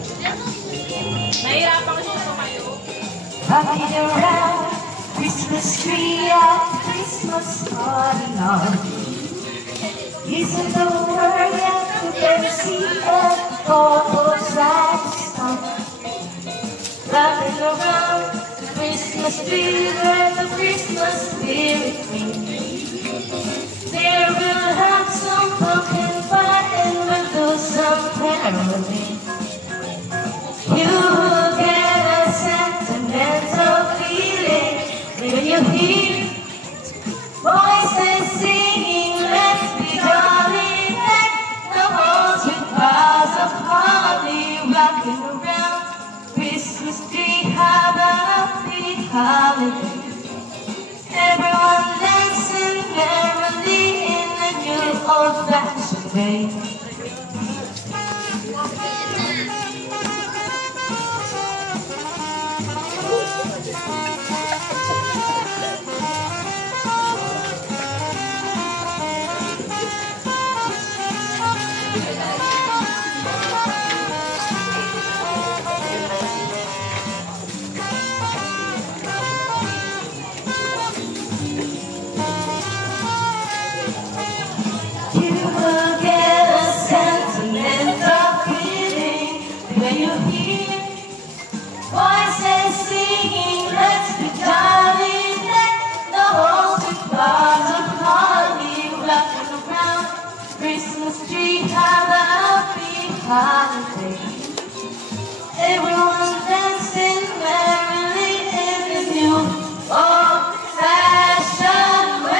Nahihirapan kasi siya tumayo. Rocking around Christmas tree at Christmas party on. Isn't the word yet to can see a couple's light stop. Rocking around Christmas tree where the Christmas spirit rings. There will have some pumpkin pie and we'll do some caroling. You will get a sentimental feeling when you hear voices singing, let's be jolly, deck the halls with boughs of holly, rocking around Christmas tree, have a happy holiday. Everyone dancing merrily in the new old-fashioned way. You will get a sentimental feeling when you hear voices singing, let's be jolly, deck the halls with boughs of holly, rocking around Christmas tree, have a happy holiday. Everyone dancing merrily in this new old-fashioned way.